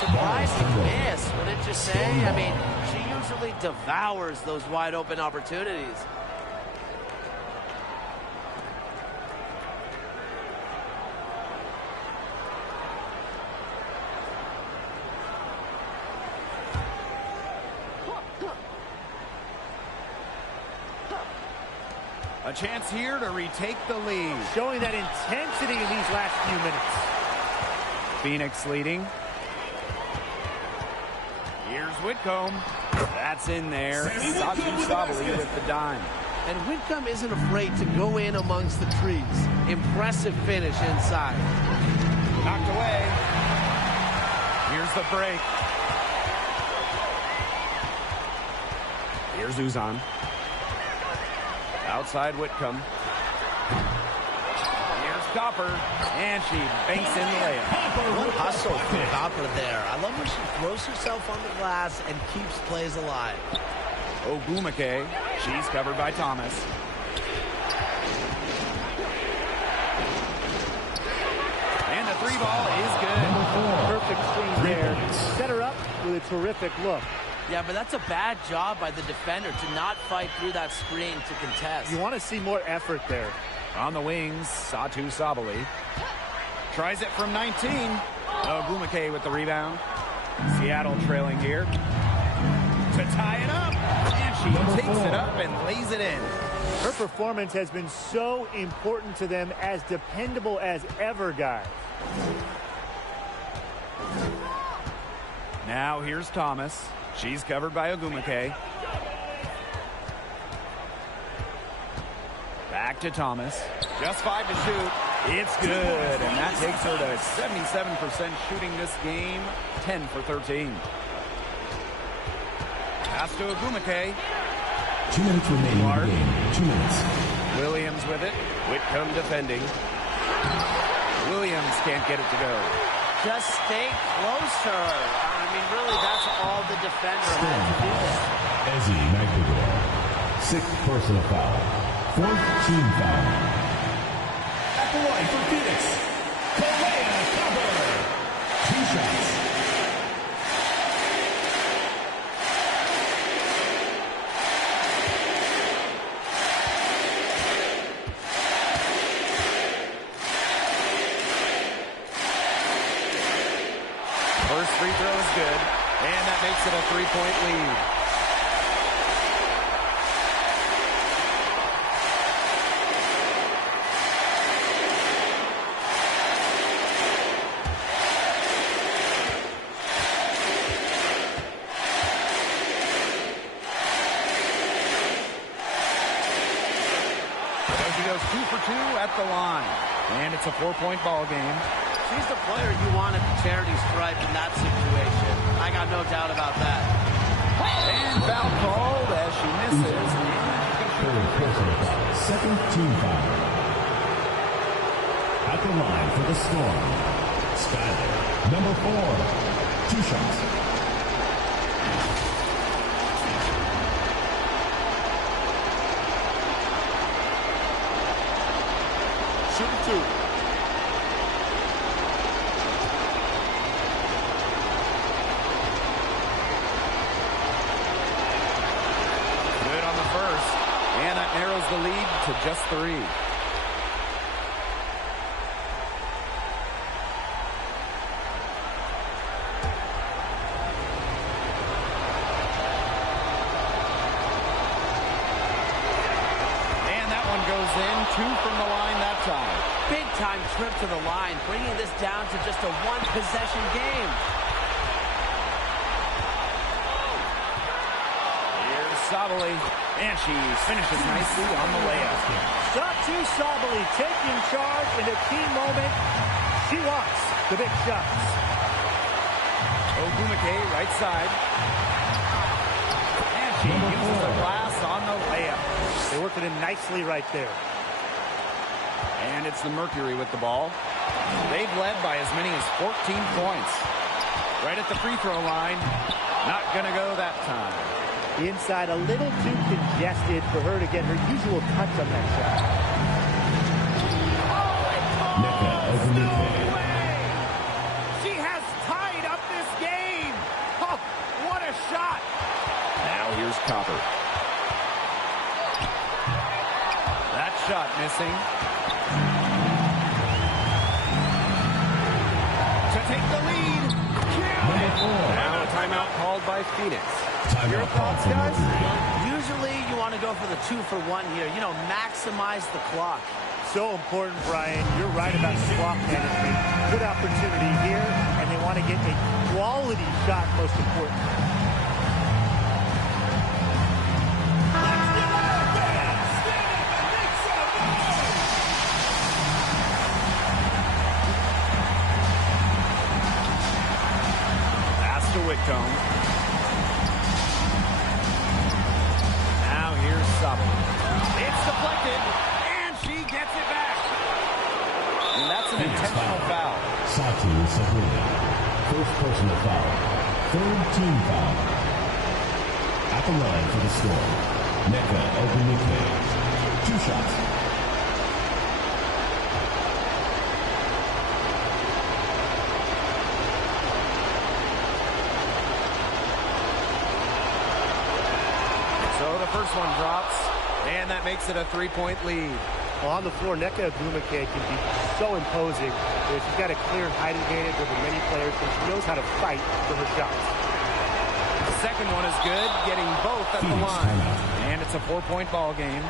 Surprising miss, wouldn't you say? I mean, she usually devours those wide open opportunities. A chance here to retake the lead. Showing that intensity in these last few minutes. Phoenix leading. Here's Whitcomb. That's in there. Satu Sabali with the dime. And Whitcomb isn't afraid to go in amongst the trees. Impressive finish inside. Knocked away. Here's the break. Here's Uzan. Outside Whitcomb. Here's Copper. And she banks in the layup. One hustle from Copper there. I love when she throws herself on the glass and keeps plays alive. Wnba, she's covered by Thomas. And the three ball is good. Perfect screen there. Set her up with a terrific look. Yeah, but that's a bad job by the defender to not fight through that screen to contest. You want to see more effort there. On the wings, Satu Sabali. Tries it from 19. Wnba with the rebound. Seattle trailing here. To tie it up. And she takes it up and lays it in. Her performance has been so important to them, as dependable as ever, guys. Now here's Thomas. She's covered by Wnba. Back to Thomas. Just 5 to shoot. It's good. And that takes her to 77% shooting this game. 10 for 13. Pass to Wnba. 2 minutes remaining in the game. 2 minutes. Williams with it. Whitcomb defending. Williams can't get it to go. Just stay closer. I mean, really, that's all the defender has to do there. Ezzy McGregor. 6th personal foul. 4th team foul. At the line for Phoenix, Kalea Copper. 2 shots. First free throw is good, and that makes it a 3-point lead. So she goes 2 for 2 at the line, and it's a 4-point ball game. She's the player you want at the charity stripe in that situation. I got no doubt about that. And foul called as she misses. 3rd personal foul. 2nd team foul. At the line for the Storm, Skyler, number 4. 2 shots. Shoot 2. Narrows the lead to just 3. And that one goes in. 2 from the line that time. Big time trip to the line, bringing this down to just a 1-possession game. Here's Sabali. And she finishes nicely on the layup. Satu Sabali taking charge in a key moment. She wants the big shots. Wnba right side. And she uses the glass on the layup. They worked it in nicely right there. And it's the Mercury with the ball. They've led by as many as 14 points. Right at the free throw line. Not going to go that time. Inside, a little too congested for her to get her usual touch on that shot. She has tied up this game. Oh, what a shot. Now here's Copper. That shot missing. To take the lead. Now a timeout called by Phoenix. Your thoughts, guys? Usually you want to go for the 2-for-1 here. You know, maximize the clock. So important, Brian. You're right about clock management. Good opportunity here, and they want to get a quality shot most important. personal foul. Third team foul. At the line for the Storm, Wnba. 2 shots. So the first one drops, and that makes it a 3-point lead. Well, on the floor, Nneka Ogwumike can be so imposing. She's got a clear height advantage over many players, and she knows how to fight for her shots. The second one is good, getting both at the line. And it's a 4-point ball game.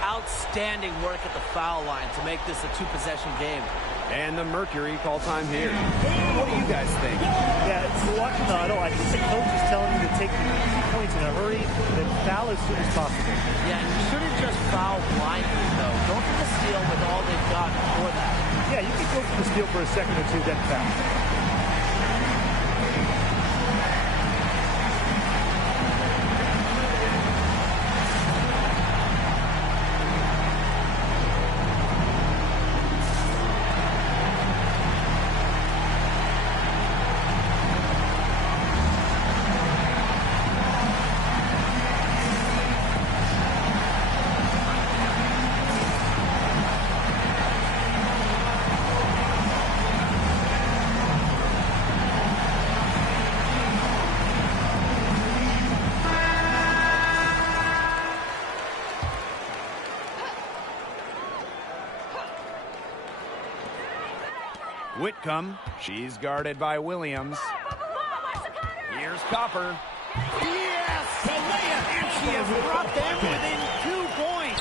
Outstanding work at the foul line to make this a 2-possession game. And the Mercury call time here. What do you guys think? Yeah, it's watching the huddle. I think the coach is telling you to take the easy points in a hurry, then foul as soon as possible. Yeah, you shouldn't just foul blindly, though. Go for the steal with all they've got before that. Yeah, you can go for the steal for a second or two, then foul. Whitcomb, she's guarded by Williams. Here's Copper. Yes! And she has brought them within 2 points.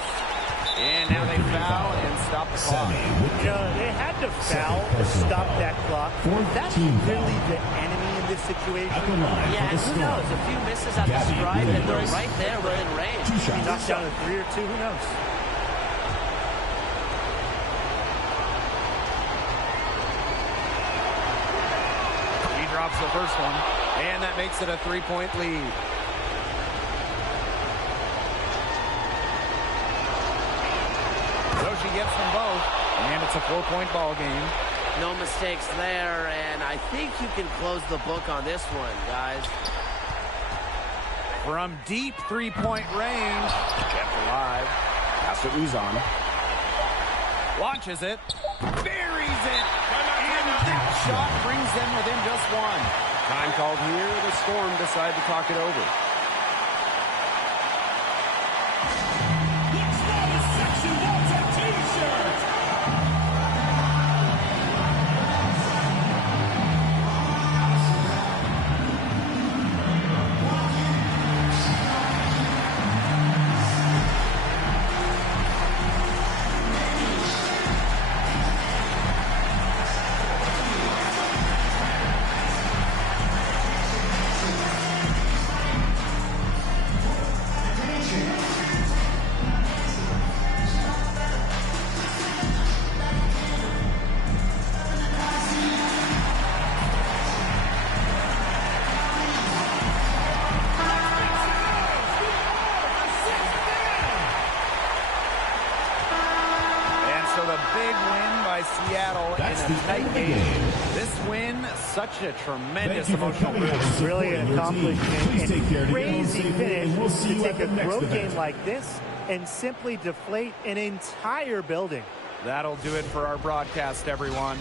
And now they foul and stop the clock. They had to foul to stop that clock. That's really the enemy in this situation. Yeah, and who knows? A few misses at the stripe, and they're right there within range. He knocks down a 3 or 2, who knows? Drops the first one, and that makes it a 3-point lead. So she gets them both, and it's a 4-point ball game. No mistakes there, and I think you can close the book on this one, guys. From deep 3-point range, kept alive. Pass to Uzan. Launches it, buries it, and that shot brings them within just 1. Time called here. The Storm decide to talk it over. Let's go to section wants a t-shirt. Seattle in a tight game. This win, such a tremendous emotional boost. Really an accomplishment and crazy finish to take a road game like this and simply deflate an entire building. That'll do it for our broadcast, everyone.